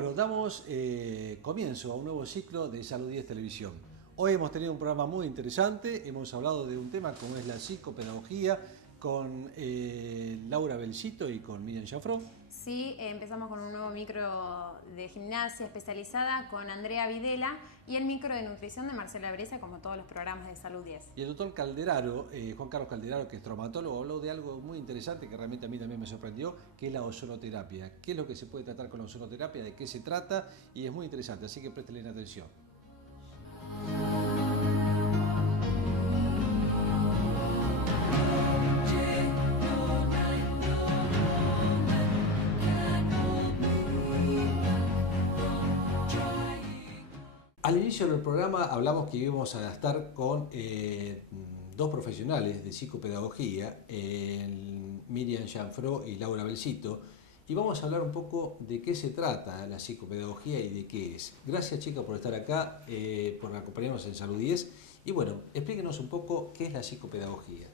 Bueno, damos comienzo a un nuevo ciclo de Salud 10 Televisión. Hoy hemos tenido un programa muy interesante, hemos hablado de un tema como es la psicopedagogía con Laura Belcito y con Miriam Gianfró. Sí, empezamos con un nuevo micro de gimnasia especializada con Andrea Videla y el micro de nutrición de Marcela Bresa, como todos los programas de Salud 10. Y el doctor Calderaro, Juan Carlos Calderaro, que es traumatólogo, habló de algo muy interesante que realmente a mí también me sorprendió, que es la ozonoterapia. ¿Qué es lo que se puede tratar con la ozonoterapia? ¿De qué se trata? Y es muy interesante, así que préstenle atención. Al inicio del programa hablamos que íbamos a estar con dos profesionales de psicopedagogía, Miriam Gianfró y Laura Belcito, y vamos a hablar un poco de qué se trata la psicopedagogía y de qué es. Gracias, chicas, por estar acá, por acompañarnos en Salud 10. Y bueno, explíquenos un poco qué es la psicopedagogía.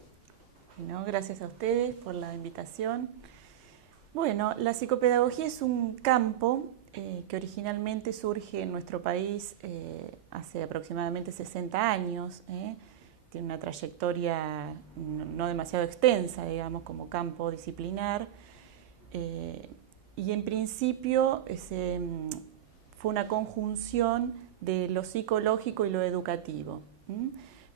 Bueno, gracias a ustedes por la invitación. Bueno, la psicopedagogía es un campo que originalmente surge en nuestro país hace aproximadamente 60 años. Tiene una trayectoria no demasiado extensa, digamos, como campo disciplinar. Y en principio fue una conjunción de lo psicológico y lo educativo.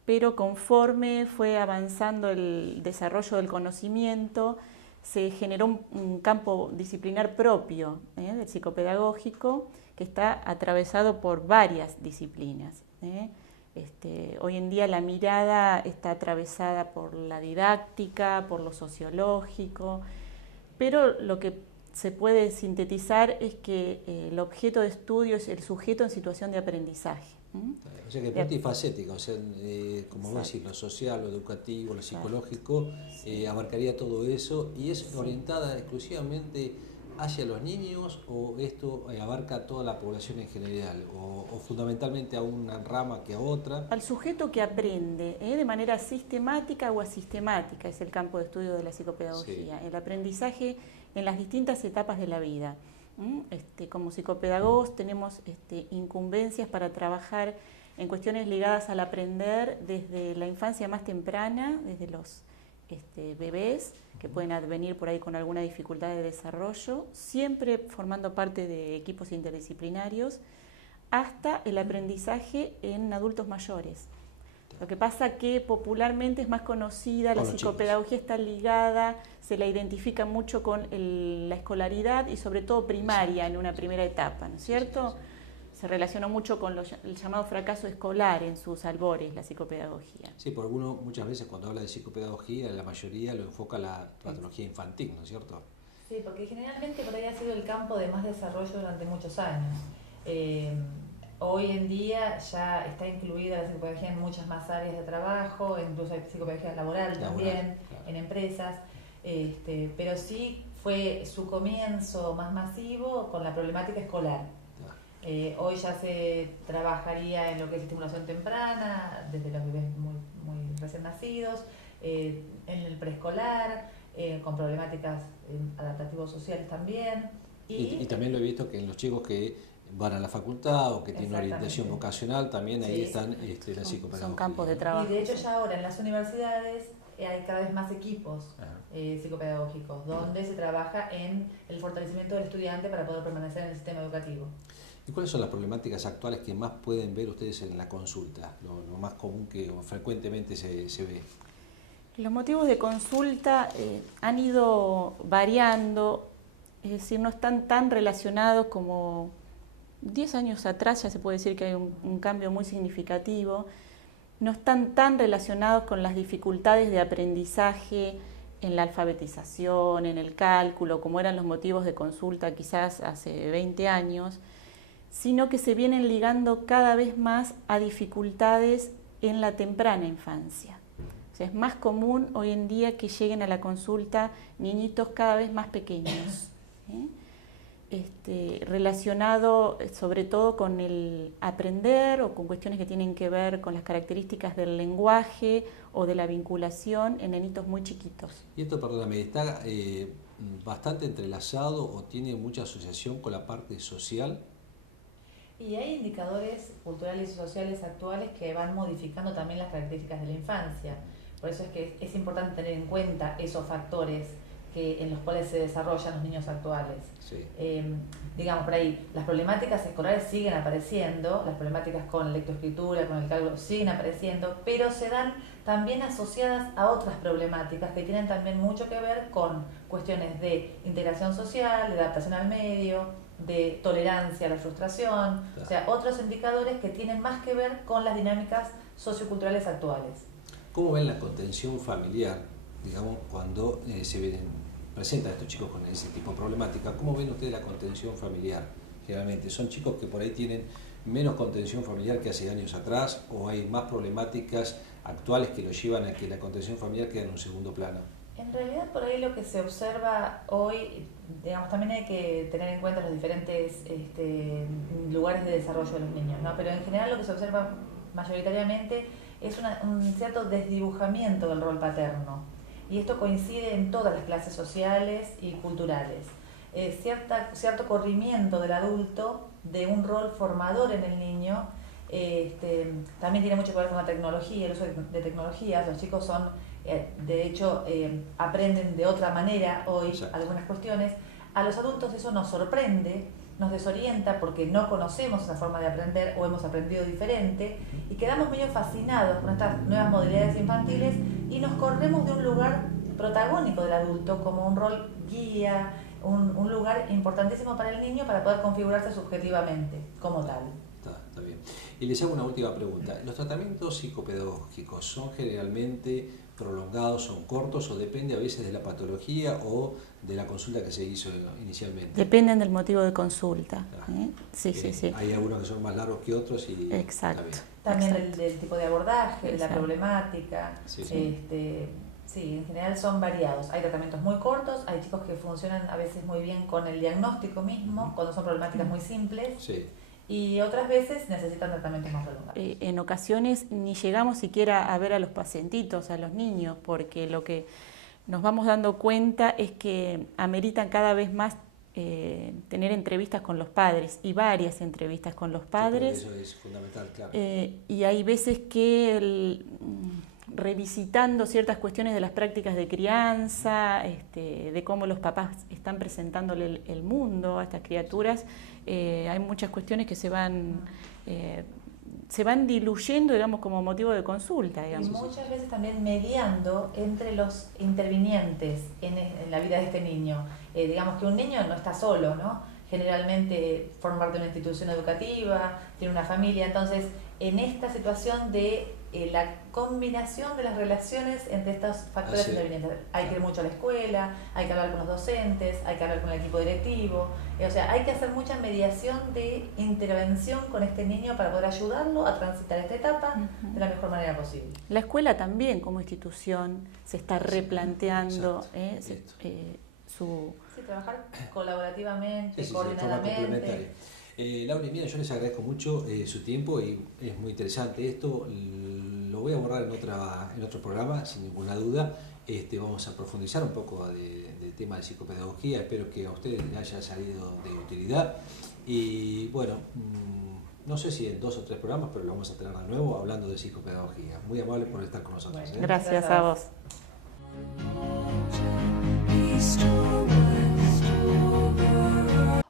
Pero conforme fue avanzando el desarrollo del conocimiento, se generó un campo disciplinar propio del psicopedagógico que está atravesado por varias disciplinas. Hoy en día la mirada está atravesada por la didáctica, por lo sociológico, pero lo que se puede sintetizar es que el objeto de estudio es el sujeto en situación de aprendizaje. O sea que es multifacética, o sea, como vos decís, lo social, lo educativo, lo psicológico, abarcaría todo eso y es orientada exclusivamente hacia los niños o esto abarca a toda la población en general o fundamentalmente a una rama que a otra. Al sujeto que aprende de manera sistemática o asistemática es el campo de estudio de la psicopedagogía, sí. El aprendizaje en las distintas etapas de la vida. Como psicopedagogos tenemos incumbencias para trabajar en cuestiones ligadas al aprender desde la infancia más temprana, desde los bebés que pueden advenir por ahí con alguna dificultad de desarrollo, siempre formando parte de equipos interdisciplinarios, hasta el aprendizaje en adultos mayores. Lo que pasa que popularmente es más conocida, la psicopedagogía está ligada, se la identifica mucho con la escolaridad y sobre todo primaria, en una primera etapa, ¿no es cierto? Se relacionó mucho con el llamado fracaso escolar en sus albores, la psicopedagogía. Sí, por alguno muchas veces cuando habla de psicopedagogía, la mayoría lo enfoca a la patología infantil, ¿no es cierto? Sí, porque generalmente por ahí ha sido el campo de más desarrollo durante muchos años. Hoy en día ya está incluida la psicopedagogía en muchas más áreas de trabajo, incluso hay psicopedagogía laboral también, claro, en empresas, pero sí fue su comienzo más masivo con la problemática escolar. Claro. Hoy ya se trabajaría en lo que es estimulación temprana, desde los bebés muy recién nacidos, en el preescolar, con problemáticas adaptativos sociales también. Y también lo he visto que en los chicos que van a la facultad o que tienen orientación vocacional, también ahí están la psicopedagogía. Son campos de trabajo. Y de hecho ya ahora en las universidades hay cada vez más equipos psicopedagógicos donde se trabaja en el fortalecimiento del estudiante para poder permanecer en el sistema educativo. ¿Y cuáles son las problemáticas actuales que más pueden ver ustedes en la consulta? Lo más común que frecuentemente se ve. Los motivos de consulta han ido variando, es decir, no están tan relacionados como 10 años atrás, ya se puede decir que hay un cambio muy significativo. No están tan relacionados con las dificultades de aprendizaje en la alfabetización, en el cálculo, como eran los motivos de consulta quizás hace 20 años, sino que se vienen ligando cada vez más a dificultades en la temprana infancia. O sea, es más común hoy en día que lleguen a la consulta niñitos cada vez más pequeños, relacionado sobre todo con el aprender o con cuestiones que tienen que ver con las características del lenguaje o de la vinculación en nenitos muy chiquitos. Y esto, perdóname, está bastante entrelazado o tiene mucha asociación con la parte social? Y hay indicadores culturales y sociales actuales que van modificando también las características de la infancia. Por eso es que es importante tener en cuenta esos factores en los cuales se desarrollan los niños actuales. Sí. Digamos, por ahí, las problemáticas escolares siguen apareciendo, las problemáticas con la lectoescritura, con el cálculo, siguen apareciendo, pero se dan también asociadas a otras problemáticas que tienen también mucho que ver con cuestiones de integración social, de adaptación al medio, de tolerancia a la frustración, o sea, otros indicadores que tienen más que ver con las dinámicas socioculturales actuales. ¿Cómo ven la contención familiar, digamos, cuando presentan estos chicos con ese tipo de problemática? ¿Cómo ven ustedes la contención familiar? Generalmente, ¿son chicos que por ahí tienen menos contención familiar que hace años atrás o hay más problemáticas actuales que los llevan a que la contención familiar quede en un segundo plano? En realidad, por ahí lo que se observa hoy, digamos, también hay que tener en cuenta los diferentes lugares de desarrollo de los niños, ¿no? Pero en general lo que se observa mayoritariamente es un cierto desdibujamiento del rol paterno. Y esto coincide en todas las clases sociales y culturales. Cierto corrimiento del adulto de un rol formador en el niño. También tiene mucho que ver con la tecnología, el uso de tecnologías. Los chicos de hecho, aprenden de otra manera hoy. Exacto. Algunas cuestiones. A los adultos eso nos sorprende, nos desorienta porque no conocemos esa forma de aprender o hemos aprendido diferente y quedamos medio fascinados con estas nuevas modalidades infantiles y nos corremos de un lugar protagónico del adulto como un rol guía, un lugar importantísimo para el niño para poder configurarse subjetivamente como tal. Está bien. Y les hago una última pregunta. ¿Los tratamientos psicopedagógicos son generalmente prolongados, son cortos o depende a veces de la patología o de la consulta que se hizo inicialmente? Dependen del motivo de consulta. Sí. Hay algunos que son más largos que otros y exacto. También del tipo de abordaje, de la problemática. Sí. Sí, en general son variados. Hay tratamientos muy cortos, hay chicos que funcionan a veces muy bien con el diagnóstico mismo, cuando son problemáticas muy simples. Sí. Y otras veces necesitan tratamientos más prolongados. En ocasiones ni llegamos siquiera a ver a los pacientitos, a los niños, porque lo que nos vamos dando cuenta es que ameritan cada vez más tener entrevistas con los padres y varias entrevistas con los padres. Eso es fundamental, claro. Y hay veces que revisitando ciertas cuestiones de las prácticas de crianza, de cómo los papás están presentándole el mundo a estas criaturas, hay muchas cuestiones que se van diluyendo, digamos, como motivo de consulta, digamos. Y muchas veces también mediando entre los intervinientes en la vida de este niño. Digamos que un niño no está solo, ¿no? Generalmente forma parte de una institución educativa, tiene una familia, entonces en esta situación de la combinación de las relaciones entre estos factores intervinientes. Hay que ir mucho a la escuela, hay que hablar con los docentes, hay que hablar con el equipo directivo, o sea, hay que hacer mucha mediación de intervención con este niño para poder ayudarlo a transitar esta etapa de la mejor manera posible. La escuela también como institución se está replanteando trabajar colaborativamente, coordinadamente. Laura y Mira, yo les agradezco mucho su tiempo y es muy interesante esto. Lo voy a abordar en otro programa, sin ninguna duda. Vamos a profundizar un poco del tema de psicopedagogía. Espero que a ustedes les haya salido de utilidad. Y bueno, no sé si en 2 o 3 programas, pero lo vamos a tener de nuevo hablando de psicopedagogía. Muy amable por estar con nosotros. Bueno, gracias a vos.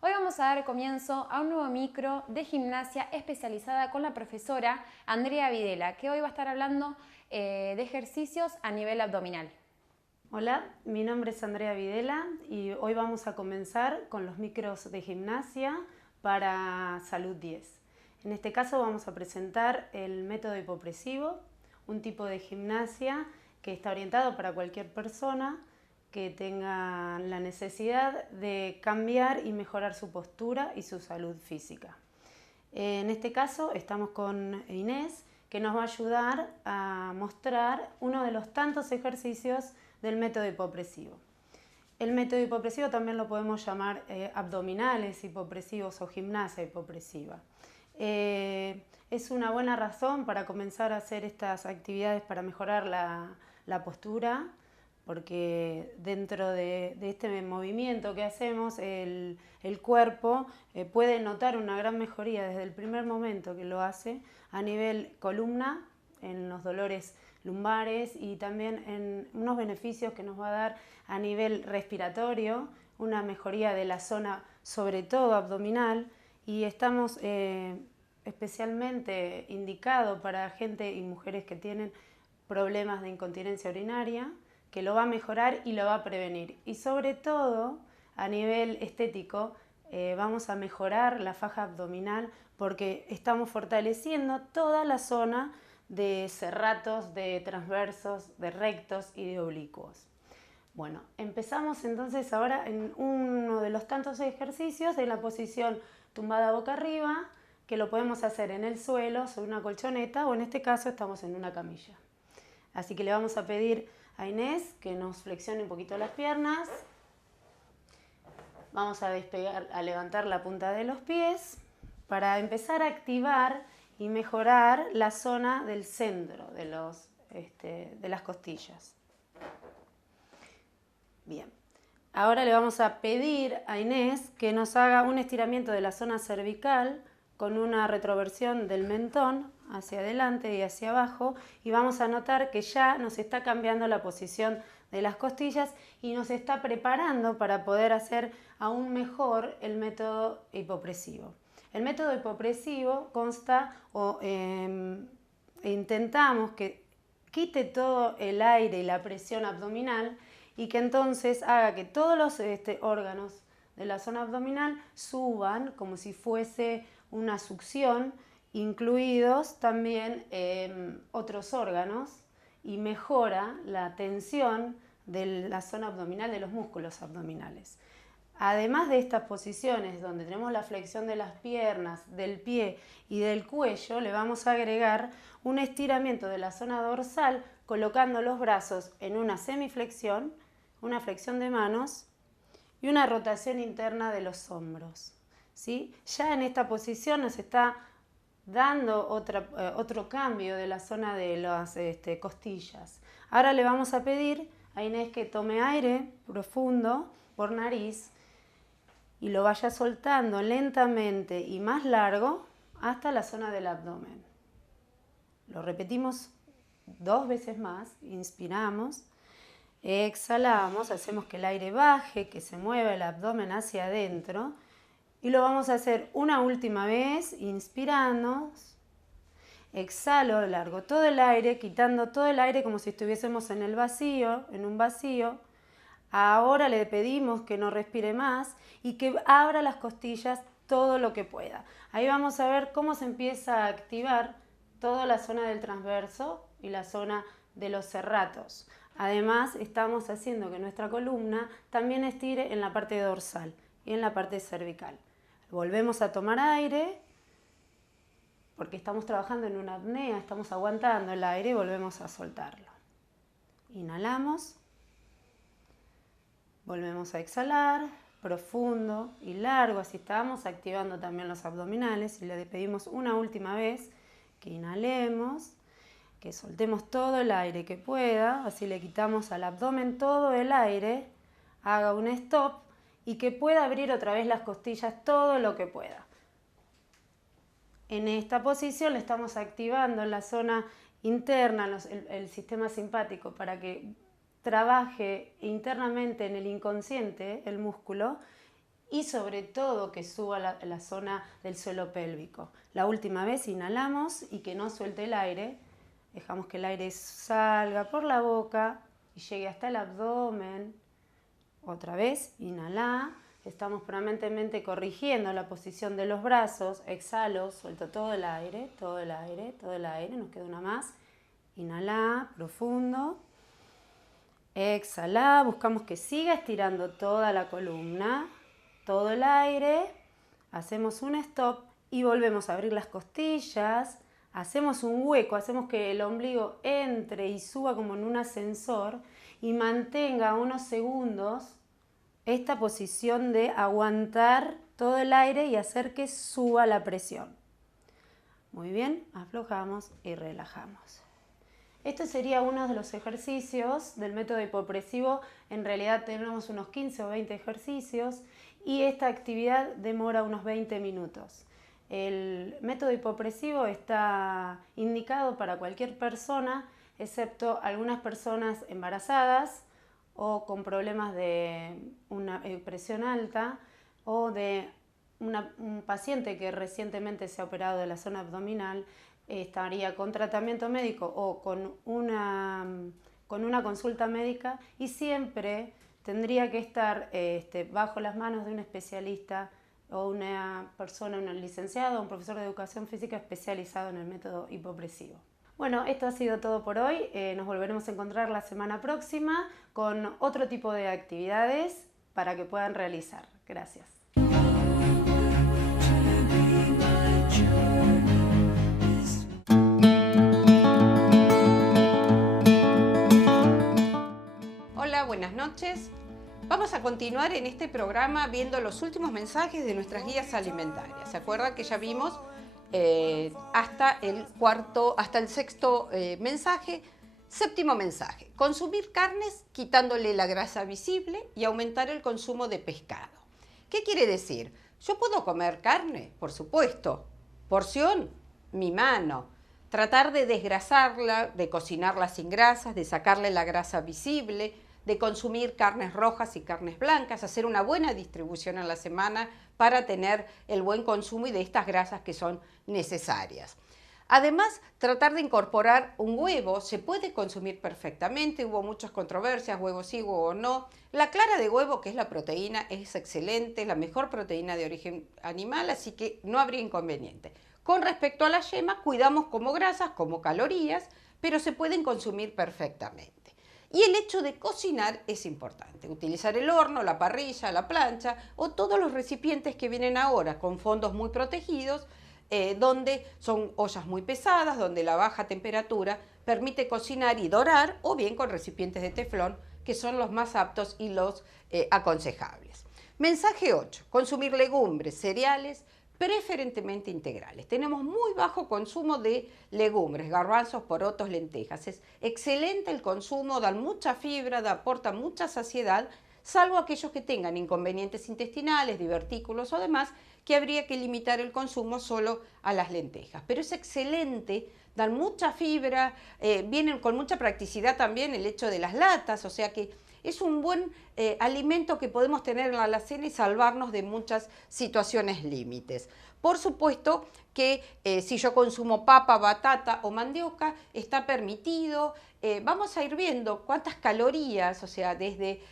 Hoy vamos a dar comienzo a un nuevo micro de gimnasia especializada con la profesora Andrea Videla, que hoy va a estar hablando de ejercicios a nivel abdominal. Hola, mi nombre es Andrea Videla y hoy vamos a comenzar con los micros de gimnasia para Salud 10. En este caso vamos a presentar el método hipopresivo, un tipo de gimnasia que está orientado para cualquier persona que tenga la necesidad de cambiar y mejorar su postura y su salud física. En este caso estamos con Inés, que nos va a ayudar a mostrar uno de los tantos ejercicios del método hipopresivo. El método hipopresivo también lo podemos llamar abdominales hipopresivos o gimnasia hipopresiva. Es una buena razón para comenzar a hacer estas actividades para mejorar la postura, porque dentro de este movimiento que hacemos, el cuerpo puede notar una gran mejoría desde el primer momento que lo hace a nivel columna, en los dolores lumbares y también en unos beneficios que nos va a dar a nivel respiratorio, una mejoría de la zona sobre todo abdominal, y estamos especialmente indicados para gente y mujeres que tienen problemas de incontinencia urinaria, que lo va a mejorar y lo va a prevenir. Y sobre todo, a nivel estético, vamos a mejorar la faja abdominal porque estamos fortaleciendo toda la zona de serratos, de transversos, de rectos y de oblicuos. Bueno, empezamos entonces ahora en uno de los tantos ejercicios de la posición tumbada boca arriba, que lo podemos hacer en el suelo, sobre una colchoneta, o en este caso estamos en una camilla. Así que le vamos a pedir a Inés que nos flexione un poquito las piernas. Vamos a despegar, a levantar la punta de los pies para empezar a activar y mejorar la zona del centro de las costillas. Bien, ahora le vamos a pedir a Inés que nos haga un estiramiento de la zona cervical con una retroversión del mentón hacia adelante y hacia abajo, y vamos a notar que ya nos está cambiando la posición de las costillas y nos está preparando para poder hacer aún mejor el método hipopresivo. El método hipopresivo consta intentamos que quite todo el aire y la presión abdominal y que entonces haga que todos los órganos de la zona abdominal suban como si fuese una succión, incluidos también otros órganos, y mejora la tensión de la zona abdominal, de los músculos abdominales. Además de estas posiciones donde tenemos la flexión de las piernas, del pie y del cuello, le vamos a agregar un estiramiento de la zona dorsal colocando los brazos en una semiflexión, una flexión de manos y una rotación interna de los hombros, ¿sí? Ya en esta posición nos está dando otro cambio de la zona de las costillas. Ahora le vamos a pedir a Inés que tome aire profundo por nariz y lo vaya soltando lentamente y más largo hasta la zona del abdomen. Lo repetimos 2 veces más, inspiramos, exhalamos, hacemos que el aire baje, que se mueva el abdomen hacia adentro, y lo vamos a hacer una última vez, inspirando, exhalo, largo todo el aire, quitando todo el aire como si estuviésemos en el vacío, en un vacío. Ahora le pedimos que no respire más y que abra las costillas todo lo que pueda. Ahí vamos a ver cómo se empieza a activar toda la zona del transverso y la zona de los serratos. Además, estamos haciendo que nuestra columna también estire en la parte dorsal y en la parte cervical. Volvemos a tomar aire, porque estamos trabajando en una apnea, estamos aguantando el aire y volvemos a soltarlo. Inhalamos. Volvemos a exhalar, profundo y largo, así estamos activando también los abdominales, y le pedimos una última vez que inhalemos, que soltemos todo el aire que pueda, así le quitamos al abdomen todo el aire, haga un stop y que pueda abrir otra vez las costillas todo lo que pueda. En esta posición le estamos activando la zona interna, el sistema simpático, para que trabaje internamente en el inconsciente, el músculo, y sobre todo que suba la zona del suelo pélvico. La última vez inhalamos y que no suelte el aire, dejamos que el aire salga por la boca y llegue hasta el abdomen. Otra vez, inhala, estamos permanentemente corrigiendo la posición de los brazos, exhalo, suelto todo el aire, todo el aire, todo el aire, nos queda una más, inhala, profundo. Exhala, buscamos que siga estirando toda la columna, todo el aire, hacemos un stop y volvemos a abrir las costillas, hacemos un hueco, hacemos que el ombligo entre y suba como en un ascensor y mantenga unos segundos esta posición de aguantar todo el aire y hacer que suba la presión. Muy bien, aflojamos y relajamos. Este sería uno de los ejercicios del método hipopresivo. En realidad tenemos unos 15 o 20 ejercicios y esta actividad demora unos 20 minutos. El método hipopresivo está indicado para cualquier persona, excepto algunas personas embarazadas o con problemas de una presión alta o de un paciente que recientemente se ha operado de la zona abdominal, estaría con tratamiento médico o con una consulta médica y siempre tendría que estar bajo las manos de un especialista o una persona, un licenciado o un profesor de educación física especializado en el método hipopresivo. Bueno, esto ha sido todo por hoy. Nos volveremos a encontrar la semana próxima con otro tipo de actividades para que puedan realizar. Gracias. Hola, buenas noches. Vamos a continuar en este programa viendo los últimos mensajes de nuestras guías alimentarias. ¿Se acuerdan que ya vimos hasta el sexto mensaje? Séptimo mensaje: consumir carnes quitándole la grasa visible y aumentar el consumo de pescado. ¿Qué quiere decir? ¿Yo puedo comer carne? Por supuesto. Porción, mi mano. Tratar de desgrasarla, de cocinarla sin grasas, de sacarle la grasa visible, de consumir carnes rojas y carnes blancas, hacer una buena distribución en la semana para tener el buen consumo y de estas grasas que son necesarias. Además, tratar de incorporar un huevo, se puede consumir perfectamente, hubo muchas controversias, huevo sí, huevo no. La clara de huevo, que es la proteína, es excelente, la mejor proteína de origen animal, así que no habría inconveniente. Con respecto a la yema, cuidamos como grasas, como calorías, pero se pueden consumir perfectamente. Y el hecho de cocinar es importante. Utilizar el horno, la parrilla, la plancha o todos los recipientes que vienen ahora con fondos muy protegidos, donde son ollas muy pesadas, donde la baja temperatura permite cocinar y dorar, o bien con recipientes de teflón, que son los más aptos y los aconsejables. Mensaje 8. Consumir legumbres, cereales, preferentemente integrales. Tenemos muy bajo consumo de legumbres, garbanzos, porotos, lentejas. Es excelente el consumo, dan mucha fibra, aportan mucha saciedad, salvo aquellos que tengan inconvenientes intestinales, divertículos o demás, que habría que limitar el consumo solo a las lentejas. Pero es excelente, dan mucha fibra, vienen con mucha practicidad también el hecho de las latas, o sea que es un buen alimento que podemos tener en la alacena y salvarnos de muchas situaciones límites. Por supuesto que si yo consumo papa, batata o mandioca, está permitido. Vamos a ir viendo cuántas calorías, o sea, desde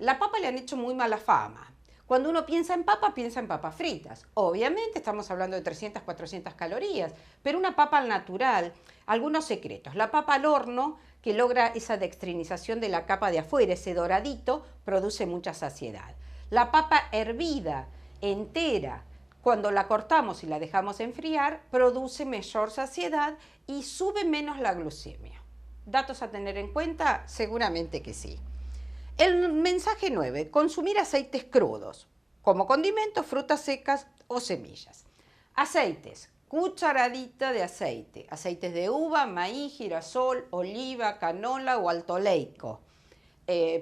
la papa le han hecho muy mala fama. Cuando uno piensa en papas fritas. Obviamente estamos hablando de 300, 400 calorías, pero una papa al natural, algunos secretos. La papa al horno, que logra esa dextrinización de la capa de afuera, ese doradito, produce mucha saciedad. La papa hervida, entera, cuando la cortamos y la dejamos enfriar, produce mayor saciedad y sube menos la glucemia. ¿Datos a tener en cuenta? Seguramente que sí. El mensaje 9, consumir aceites crudos, como condimentos, frutas secas o semillas. Aceites, cucharadita de aceite, aceites de uva, maíz, girasol, oliva, canola o alto oleico.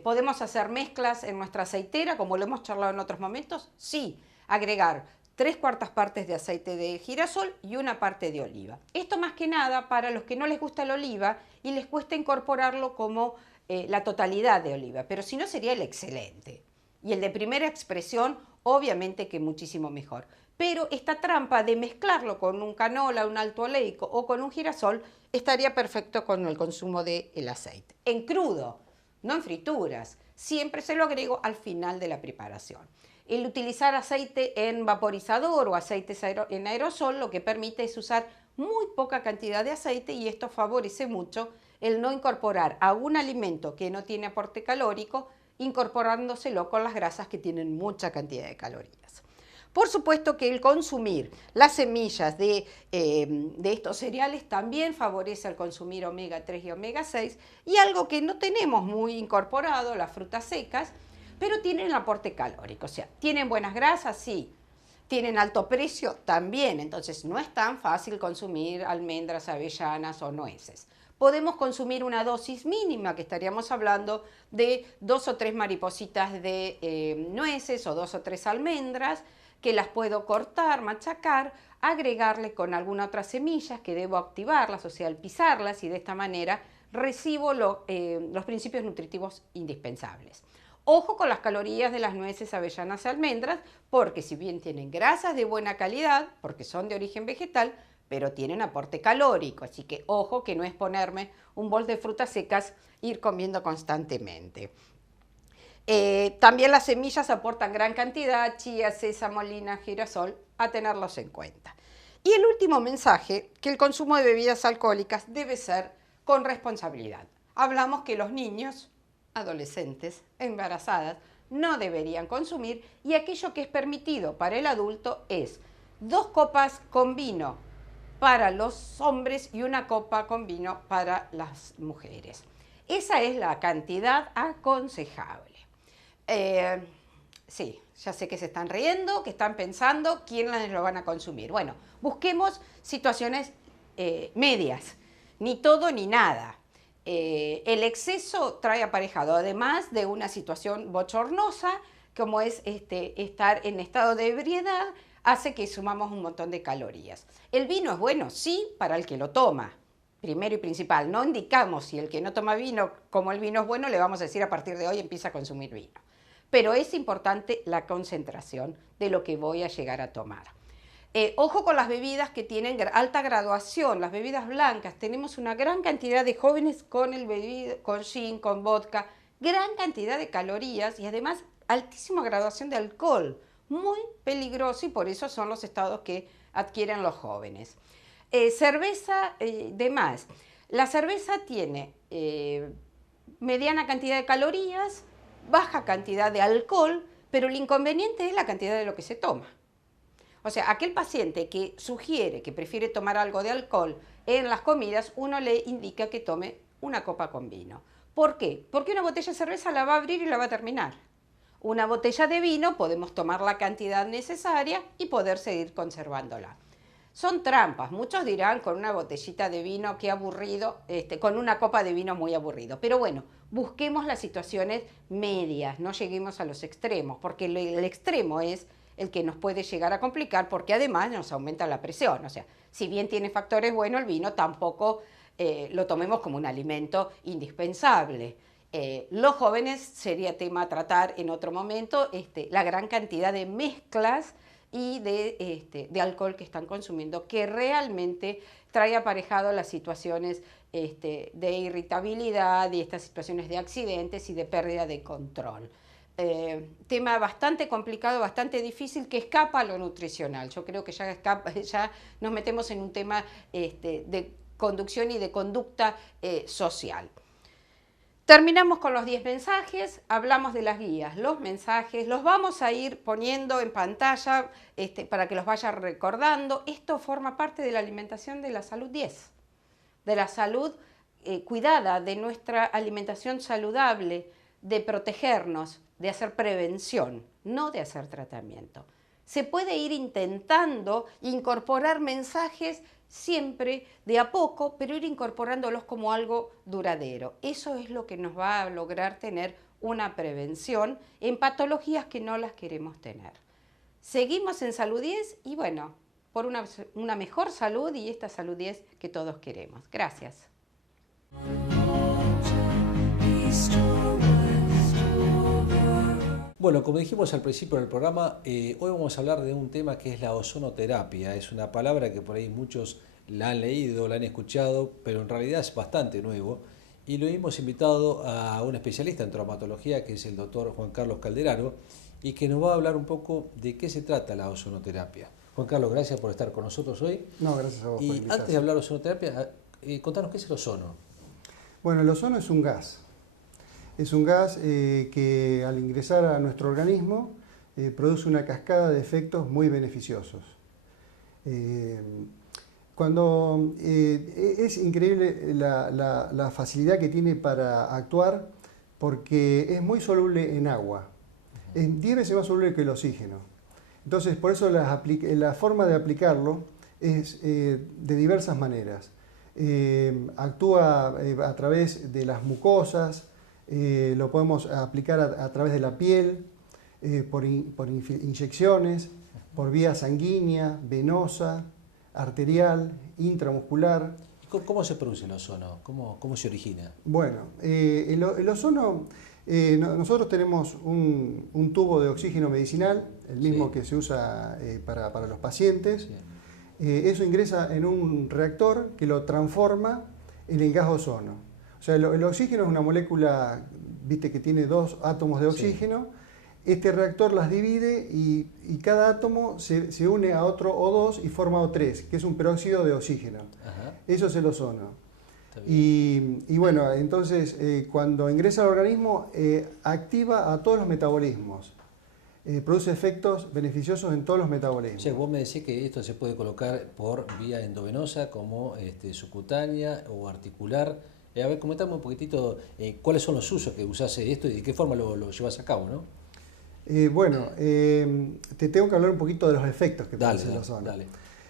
¿Podemos hacer mezclas en nuestra aceitera, como lo hemos charlado en otros momentos? Sí, agregar 3/4 partes de aceite de girasol y 1 parte de oliva. Esto más que nada para los que no les gusta el oliva y les cuesta incorporarlo como la totalidad de oliva, pero si no sería el excelente. Y el de primera expresión, obviamente que muchísimo mejor. Pero esta trampa de mezclarlo con un canola, un alto oleico o con un girasol estaría perfecto con el consumo del aceite. En crudo, no en frituras, siempre se lo agrego al final de la preparación. El utilizar aceite en vaporizador o aceites en aerosol lo que permite es usar muy poca cantidad de aceite y esto favorece mucho el no incorporar a un alimento que no tiene aporte calórico, incorporándoselo con las grasas que tienen mucha cantidad de calorías. Por supuesto que el consumir las semillas de estos cereales también favorece al consumir omega 3 y omega 6 y algo que no tenemos muy incorporado, las frutas secas, pero tienen aporte calórico, o sea, ¿tienen buenas grasas? Sí. ¿Tienen alto precio? También. Entonces no es tan fácil consumir almendras, avellanas o nueces. Podemos consumir una dosis mínima, que estaríamos hablando de 2 o 3 maripositas de nueces o 2 o 3 almendras, que las puedo cortar, machacar, agregarle con alguna otra semillas que debo activarlas, o sea, al pisarlas, y de esta manera recibo los principios nutritivos indispensables. Ojo con las calorías de las nueces, avellanas y almendras, porque si bien tienen grasas de buena calidad, porque son de origen vegetal, pero tienen aporte calórico, así que ojo que no es ponerme un bol de frutas secas e ir comiendo constantemente. También las semillas aportan gran cantidad, chía, sésamo, linaza, girasol, a tenerlos en cuenta. Y el último mensaje, que el consumo de bebidas alcohólicas debe ser con responsabilidad. Hablamos que los niños, adolescentes, embarazadas, no deberían consumir, y aquello que es permitido para el adulto es 2 copas con vino para los hombres y 1 copa con vino para las mujeres. Esa es la cantidad aconsejable. Sí, ya sé que se están riendo, que están pensando quiénes lo van a consumir. Bueno, busquemos situaciones medias, ni todo ni nada. El exceso trae aparejado, además de una situación bochornosa, como es estar en estado de ebriedad, hace que sumamos un montón de calorías. El vino es bueno, sí, para el que lo toma, primero y principal. No indicamos si el que no toma vino, como el vino es bueno, le vamos a decir a partir de hoy empieza a consumir vino. Pero es importante la concentración de lo que voy a llegar a tomar. Ojo con las bebidas que tienen alta graduación, las bebidas blancas. Tenemos una gran cantidad de jóvenes con gin, con vodka, gran cantidad de calorías y además altísima graduación de alcohol. Muy peligroso, y por eso son los estados que adquieren los jóvenes. Cerveza, demás. La cerveza tiene mediana cantidad de calorías, baja cantidad de alcohol, pero el inconveniente es la cantidad de lo que se toma. O sea, aquel paciente que sugiere que prefiere tomar algo de alcohol en las comidas, uno le indica que tome 1 copa con vino. ¿Por qué? Porque una botella de cerveza la va a abrir y la va a terminar. Una botella de vino podemos tomar la cantidad necesaria y poder seguir conservándola. Son trampas. Muchos dirán con una botellita de vino, qué aburrido, con 1 copa de vino muy aburrido. Pero bueno, busquemos las situaciones medias, no lleguemos a los extremos, porque el extremo es el que nos puede llegar a complicar, porque además nos aumenta la presión. O sea, si bien tiene factores buenos, el vino tampoco lo tomemos como un alimento indispensable. Los jóvenes sería tema a tratar en otro momento, la gran cantidad de mezclas y de alcohol que están consumiendo, que realmente trae aparejado las situaciones de irritabilidad y estas situaciones de accidentes y de pérdida de control. Tema bastante complicado, bastante difícil, que escapa a lo nutricional. Yo creo que ya nos metemos en un tema de conducción y de conducta social. Terminamos con los 10 mensajes, hablamos de las guías, los mensajes, los vamos a ir poniendo en pantalla para que los vaya recordando. Esto forma parte de la alimentación de la salud 10, de la salud cuidada, de nuestra alimentación saludable, de protegernos, de hacer prevención, no de hacer tratamiento. Se puede ir intentando incorporar mensajes siempre de a poco, pero ir incorporándolos como algo duradero. Eso es lo que nos va a lograr tener una prevención en patologías que no las queremos tener. Seguimos en Salud 10 y bueno, por una mejor salud y esta Salud 10 que todos queremos. Gracias. Bueno, como dijimos al principio del programa, hoy vamos a hablar de un tema que es la ozonoterapia. Es una palabra que por ahí muchos la han leído, la han escuchado, pero en realidad es bastante nuevo. Y lo hemos invitado a un especialista en traumatología, que es el doctor Juan Carlos Calderaro, y que nos va a hablar un poco de qué se trata la ozonoterapia. Juan Carlos, gracias por estar con nosotros hoy. No, gracias a vos por invitarme. Antes de hablar de ozonoterapia, contanos qué es el ozono. Bueno, el ozono es un gas. Es un gas que al ingresar a nuestro organismo produce una cascada de efectos muy beneficiosos. Es increíble la facilidad que tiene para actuar, porque es muy soluble en agua. Es 10 veces más soluble que el oxígeno. Entonces, por eso la forma de aplicarlo es de diversas maneras. Actúa a través de las mucosas, lo podemos aplicar a través de la piel, por inyecciones, por vía sanguínea, venosa, arterial, intramuscular. ¿Cómo se produce el ozono? ¿Cómo se origina? Bueno, el ozono, nosotros tenemos un tubo de oxígeno medicinal, el mismo que se usa para los pacientes. Sí. Eso ingresa en un reactor que lo transforma en el gas ozono. O sea, el oxígeno es una molécula, viste, que tiene 2 átomos de oxígeno. Sí. Este reactor las divide y cada átomo se une a otro O2 y forma O3, que es un peróxido de oxígeno. Ajá. Eso es el ozono. Y bueno, entonces cuando ingresa al organismo activa a todos los metabolismos. Produce efectos beneficiosos en todos los metabolismos. O sea, vos me decís que esto se puede colocar por vía endovenosa, como subcutánea o articular. A ver, comentame un poquitito cuáles son los usos que usás esto y de qué forma lo llevas a cabo, ¿no? Bueno, te tengo que hablar un poquito de los efectos que produce el ozono.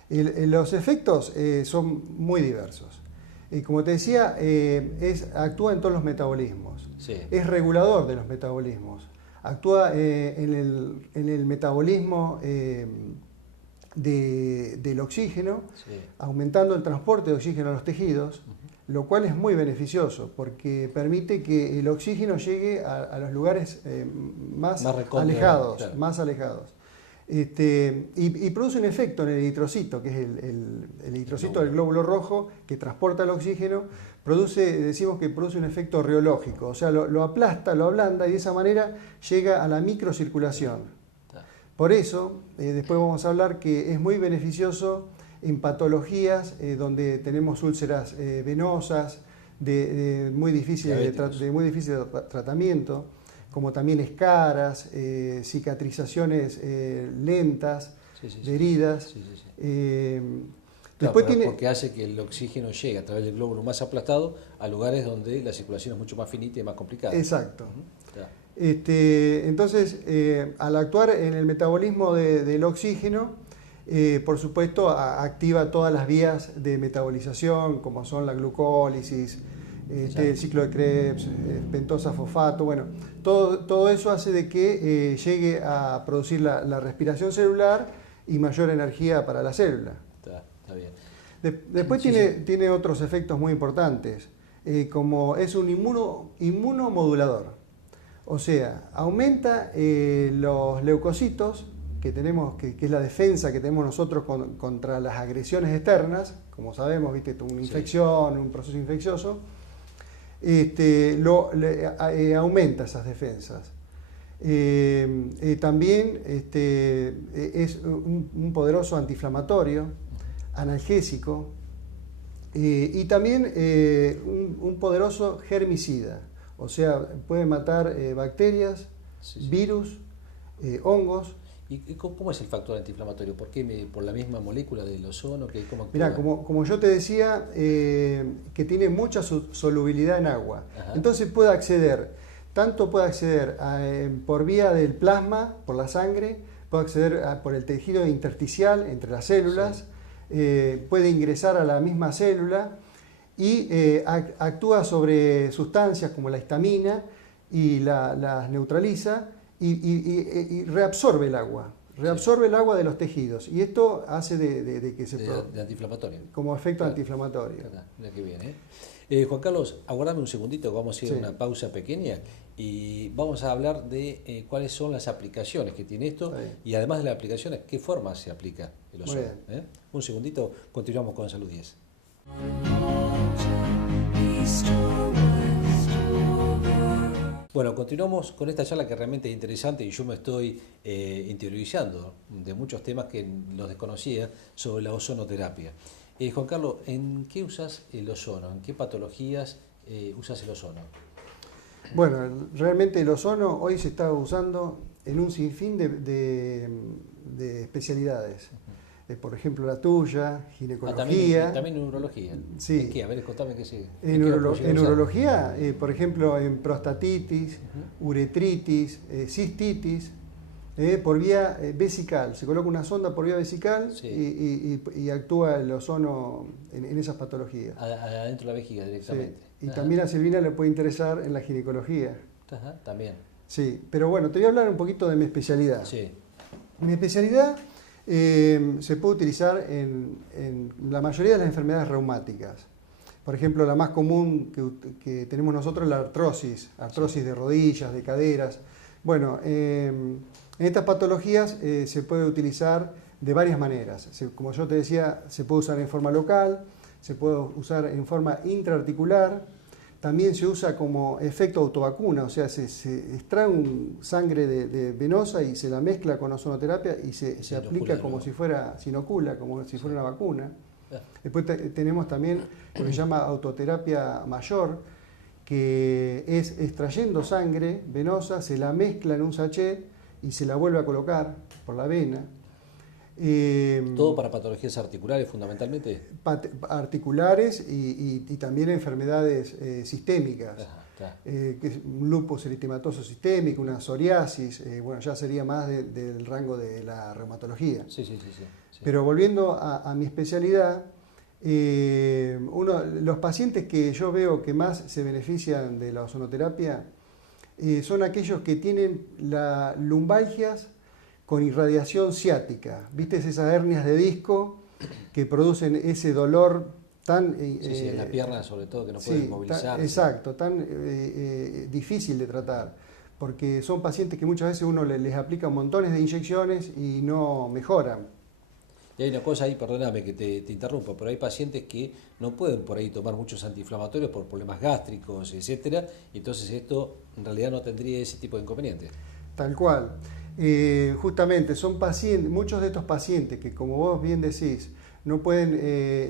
Los efectos son muy diversos. Como te decía, actúa en todos los metabolismos. Sí. Es regulador de los metabolismos. Actúa en el metabolismo del oxígeno, sí, aumentando el transporte de oxígeno a los tejidos, lo cual es muy beneficioso porque permite que el oxígeno llegue a los lugares más alejados, claro, más alejados. Y produce un efecto en el eritrocito, que es el eritrocito del glóbulo rojo que transporta el oxígeno. Decimos que produce un efecto reológico, o sea, lo aplasta, lo ablanda y de esa manera llega a la microcirculación. Por eso, después vamos a hablar que es muy beneficioso en patologías donde tenemos úlceras venosas de muy difícil tratamiento, como también escaras, cicatrizaciones lentas, sí, de heridas. Sí, sí, sí. Después porque hace que el oxígeno llegue a través del glóbulo más aplastado a lugares donde la circulación es mucho más finita y más complicada. Exacto. Entonces, al actuar en el metabolismo del oxígeno, por supuesto, activa todas las vías de metabolización, como son la glucólisis, el ciclo de Krebs, pentosa fosfato. Bueno, todo eso hace de que llegue a producir la respiración celular y mayor energía para la célula. Está bien. Después tiene otros efectos muy importantes, como es un inmunomodulador. O sea, aumenta los leucocitos que tenemos, que es la defensa que tenemos nosotros contra las agresiones externas, como sabemos, ¿viste? Una infección, un proceso infeccioso, aumenta esas defensas. También es un poderoso antiinflamatorio, analgésico, y también un poderoso germicida. O sea, puede matar bacterias, virus, hongos. ¿Y cómo es el factor antiinflamatorio? ¿Por qué? ¿Por la misma molécula del ozono? Mirá, como yo te decía, que tiene mucha solubilidad en agua. Ajá. Entonces puede acceder por vía del plasma, por la sangre, puede acceder por el tejido intersticial entre las células, sí, puede ingresar a la misma célula y actúa sobre sustancias como la histamina y las neutraliza y reabsorbe el agua. Reabsorbe el agua de los tejidos y esto hace de que se produzca de antiinflamatorio. Como efecto antiinflamatorio. Mira qué bien, Juan Carlos, aguardame un segundito, vamos a ir a una pausa pequeña y vamos a hablar de cuáles son las aplicaciones que tiene esto y además de las aplicaciones, qué forma se aplica el ozono. Un segundito, continuamos con Salud 10. Bueno, continuamos con esta charla que realmente es interesante y yo me estoy interiorizando de muchos temas que los desconocía sobre la ozonoterapia. Juan Carlos, ¿en qué usas el ozono? ¿En qué patologías usas el ozono? Bueno, realmente el ozono hoy se está usando en un sinfín de especialidades. Por ejemplo, la tuya, ginecología. También neurología. Sí. ¿En qué? A ver, contame qué sigue. En neurología, por ejemplo, en prostatitis, uretritis, cistitis, por vía vesical. Se coloca una sonda por vía vesical y actúa el ozono en esas patologías. Adentro de la vejiga directamente. Sí. Y también a Silvina le puede interesar en la ginecología. Ajá, también. Sí, pero bueno, te voy a hablar un poquito de mi especialidad. Sí. Mi especialidad se puede utilizar en la mayoría de las enfermedades reumáticas. Por ejemplo, la más común que tenemos nosotros es la artrosis de rodillas, de caderas. Bueno, en estas patologías se puede utilizar de varias maneras. Como yo te decía, se puede usar en forma local, se puede usar en forma intraarticular, también se usa como efecto autovacuna, o sea, se extrae sangre venosa y se la mezcla con ozonoterapia y se aplica como si fuera, se inocula, como si fuera una vacuna. Después tenemos también lo que se llama autoterapia mayor, que es extrayendo sangre venosa, se la mezcla en un sachet y se la vuelve a colocar por la vena. ¿Todo para patologías articulares fundamentalmente? Articulares y también enfermedades sistémicas, que es un lupus eritematoso sistémico, una psoriasis, bueno, ya sería más del rango de la reumatología. Sí. Pero volviendo a mi especialidad, los pacientes que yo veo que más se benefician de la ozonoterapia son aquellos que tienen lumbalgias con irradiación ciática. ¿Viste esas hernias de disco que producen ese dolor tan... en la pierna sobre todo, que no pueden movilizar. Exacto, tan difícil de tratar, porque son pacientes que muchas veces uno les aplica montones de inyecciones y no mejoran. Y hay una cosa ahí, perdóname que te interrumpo, pero hay pacientes que no pueden por ahí tomar muchos antiinflamatorios por problemas gástricos, etcétera, y entonces esto en realidad no tendría ese tipo de inconvenientes. Tal cual. Justamente son pacientes, muchos de estos pacientes que, como vos bien decís, no pueden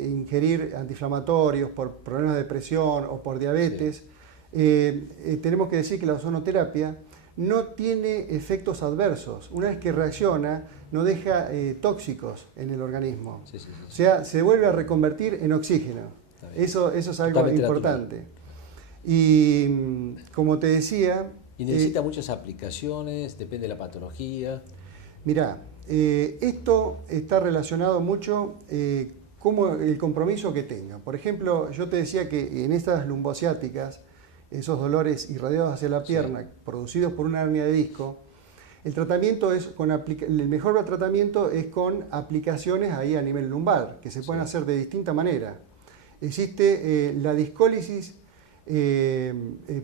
ingerir antiinflamatorios por problemas de presión o por diabetes, tenemos que decir que la ozonoterapia no tiene efectos adversos. Una vez que reacciona, no deja tóxicos en el organismo. O sea, se vuelve a reconvertir en oxígeno. Eso es algo totalmente importante. Natural. Y como te decía... ¿Y necesita muchas aplicaciones? ¿Depende de la patología? Mirá, esto está relacionado mucho como el compromiso que tenga. Por ejemplo, yo te decía que en estas lumbociáticas, esos dolores irradiados hacia la pierna producidos por una hernia de disco, el tratamiento es el mejor tratamiento es con aplicaciones ahí a nivel lumbar, que se pueden hacer de distinta manera. Existe la discólisis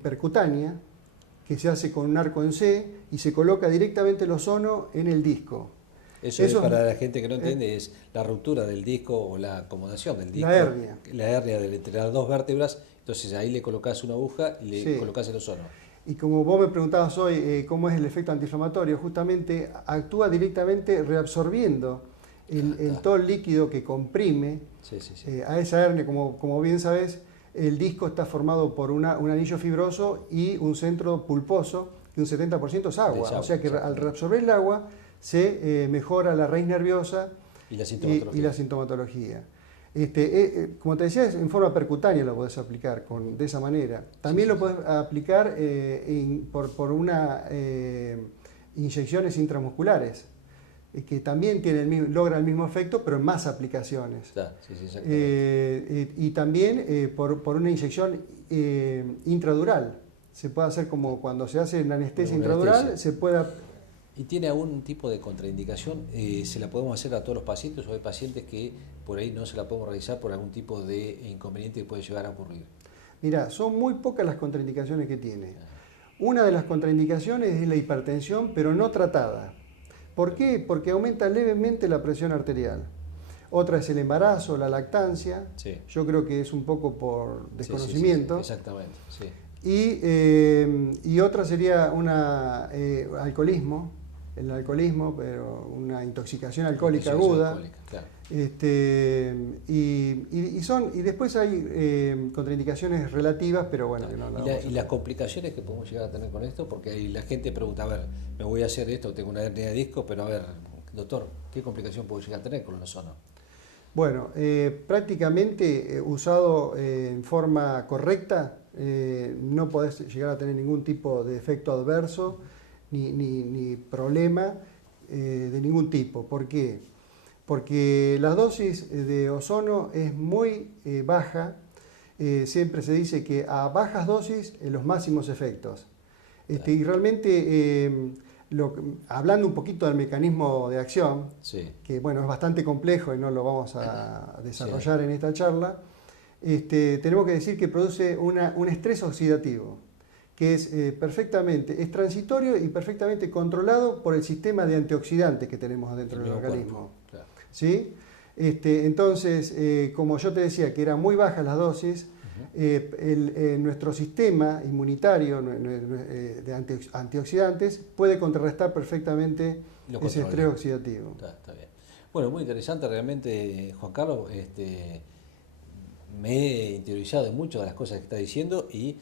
percutánea, que se hace con un arco en C y se coloca directamente el ozono en el disco. Eso es para la gente que no entiende, es la ruptura del disco o la acomodación del disco. La hernia. La hernia entre las dos vértebras, entonces ahí le colocás una aguja y le colocás el ozono. Y como vos me preguntabas hoy cómo es el efecto antiinflamatorio, justamente actúa directamente reabsorbiendo todo el líquido que comprime a esa hernia. Como bien sabés, el disco está formado por un anillo fibroso y un centro pulposo, que un 70% es agua. O sea que al reabsorber el agua se mejora la raíz nerviosa y la sintomatología. Como te decía, en forma percutánea lo podés aplicar de esa manera. También lo podés aplicar por inyecciones intramusculares, que también logra el mismo efecto, pero en más aplicaciones. Y también por una inyección intradural. Se puede hacer como cuando se hace una anestesia intradural, se puede... ¿Y tiene algún tipo de contraindicación? ¿Se la podemos hacer a todos los pacientes o hay pacientes que por ahí no se la podemos realizar por algún tipo de inconveniente que puede llegar a ocurrir? Mira, son muy pocas las contraindicaciones que tiene. Una de las contraindicaciones es la hipertensión, pero no tratada. ¿Por qué? Porque aumenta levemente la presión arterial. Otra es el embarazo, la lactancia. Yo creo que es un poco por desconocimiento. Exactamente, sí. Y otra sería alcoholismo. El alcoholismo, pero una intoxicación alcohólica aguda. Claro. Y después hay contraindicaciones relativas, pero bueno. ¿Y las complicaciones que podemos llegar a tener con esto? Porque ahí la gente pregunta, a ver, me voy a hacer esto, tengo una hernia de disco, pero a ver, doctor, ¿qué complicación puedo llegar a tener con el ozono? Bueno, prácticamente usado en forma correcta, no podés llegar a tener ningún tipo de efecto adverso ni problema de ningún tipo. ¿Por qué? Porque la dosis de ozono es muy baja. Siempre se dice que a bajas dosis los máximos efectos. Y realmente, hablando un poquito del mecanismo de acción, que bueno, es bastante complejo y no lo vamos a desarrollar en esta charla, tenemos que decir que produce un estrés oxidativo, que es es transitorio y perfectamente controlado por el sistema de antioxidantes que tenemos dentro del organismo. Claro. ¿Sí? Entonces, como yo te decía que eran muy bajas las dosis, nuestro sistema inmunitario de antioxidantes puede contrarrestar perfectamente ese estrés oxidativo. Está bien. Bueno, muy interesante realmente, Juan Carlos. Me he interiorizado en muchas de las cosas que está diciendo y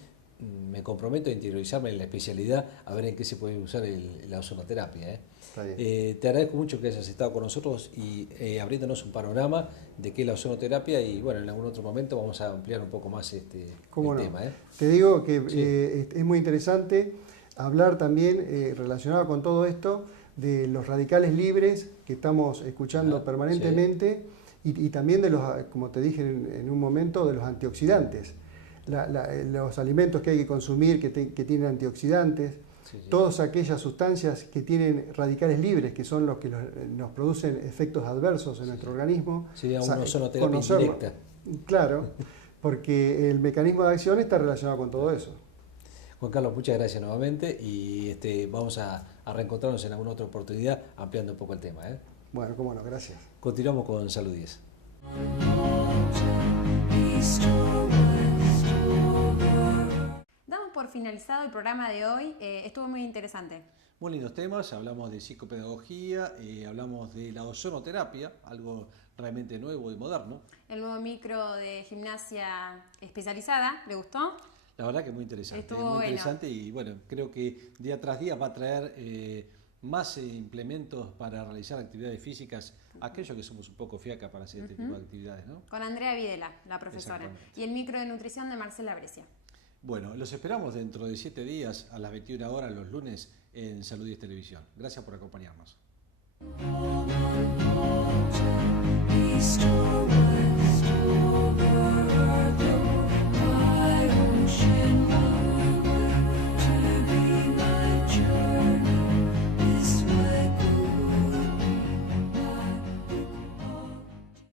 me comprometo a interiorizarme en la especialidad a ver en qué se puede usar la ozonoterapia. Te agradezco mucho que hayas estado con nosotros y abriéndonos un panorama de qué es la ozonoterapia, y bueno, en algún otro momento vamos a ampliar un poco más el tema. Te digo que es muy interesante hablar también relacionado con todo esto de los radicales libres que estamos escuchando permanentemente, y también de los, como te dije en un momento, de los antioxidantes. Los alimentos que hay que consumir que tienen antioxidantes, todas aquellas sustancias que tienen radicales libres, que son los que nos producen efectos adversos en nuestro organismo. Sería una ozonoterapia indirecta. Claro, porque el mecanismo de acción está relacionado con todo eso. Juan Carlos, muchas gracias nuevamente y vamos a reencontrarnos en alguna otra oportunidad ampliando un poco el tema. Bueno, cómo no, gracias. Continuamos con Salud 10. Damos por finalizado el programa de hoy. Estuvo muy interesante. Muy lindos temas, hablamos de psicopedagogía, hablamos de la ozonoterapia, algo realmente nuevo y moderno. El nuevo micro de gimnasia especializada, ¿le gustó? La verdad que muy interesante. Estuvo muy interesante y bueno, creo que día tras día va a traer más implementos para realizar actividades físicas, aquellos que somos un poco fiacas para hacer este tipo de actividades, ¿no? Con Andrea Videla, la profesora, y el micro de nutrición de Marcela Brescia. Bueno, los esperamos dentro de 7 días a las 21 horas los lunes en Salud 10 Televisión. Gracias por acompañarnos.